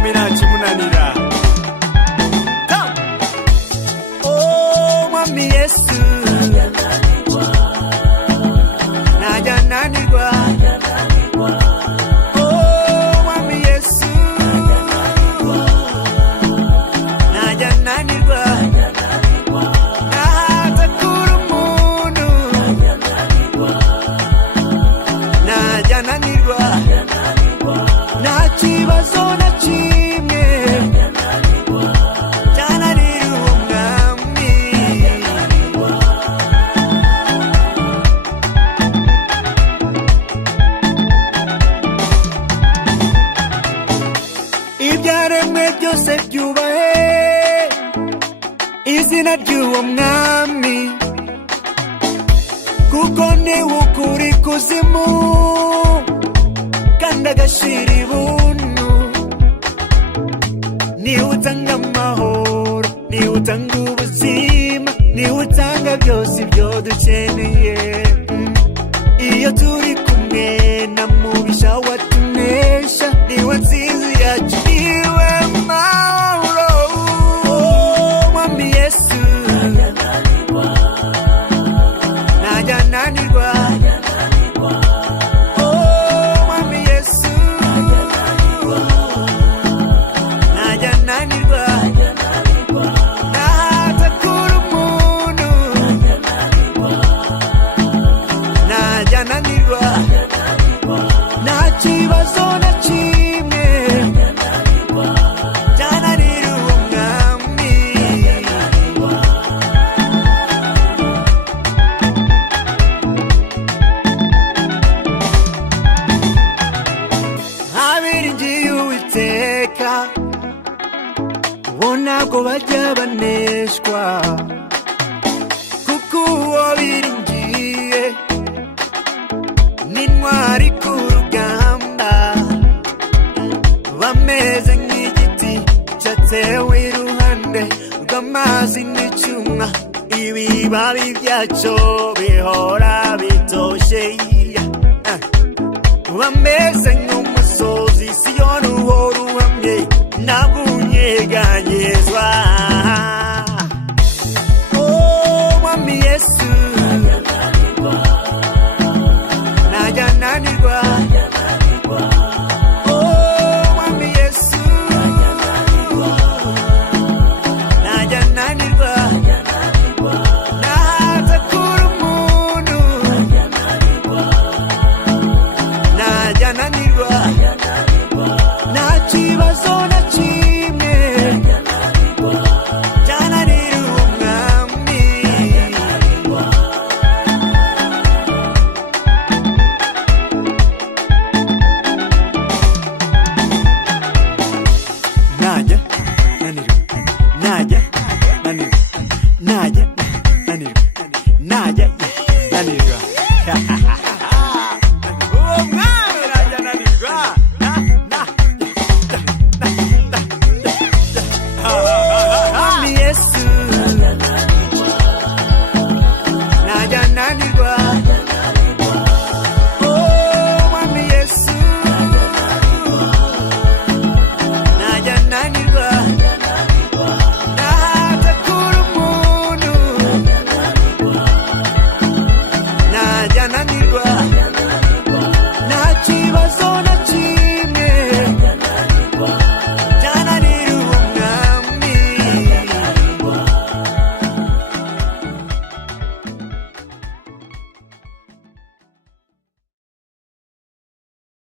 umwami ntakimunanira. Oh mwami Yesu najya nanirwa. Oh mwami Yesu najya nanirwa. Nahaza kuri umuntu najya nanirwa. Nta kibazo na kimwe cyananira uwo mwami. Ibyaremwe byose byubahe izina ry'uwo mwami, kuko niwe ukuri kuzimu kandi agashira ibuntu. Niwe utanga amahoro, niwe utanga ubuzima, niwe utanga byose ibyo dukeneye. Iyo turi kumwe na mubisha watunesha, niwe nzizi yacu, niwe mahoro. Oh mwami Yesu najya nanirwa. Oh mwami Yesu najya nanirwa. Nahaza kuri umuntu najya nanirwa. Nta kibazo na kimwe cyananira uwo mwami. Abiringiye Uwiteka bo ntabwo bajya baneshwa, kuko uwo biringiye n'intwari ku rugamba. Bameze nk'igiti cyatewe iruhande rw'amazi n'icyuma, ibibabi byacyo bihora bitoshye. Bameze nk'umusozi Siyoni uhora uhamye, ntabwo unyeganyezwa. Oh mwami Yesu najya nanirwa.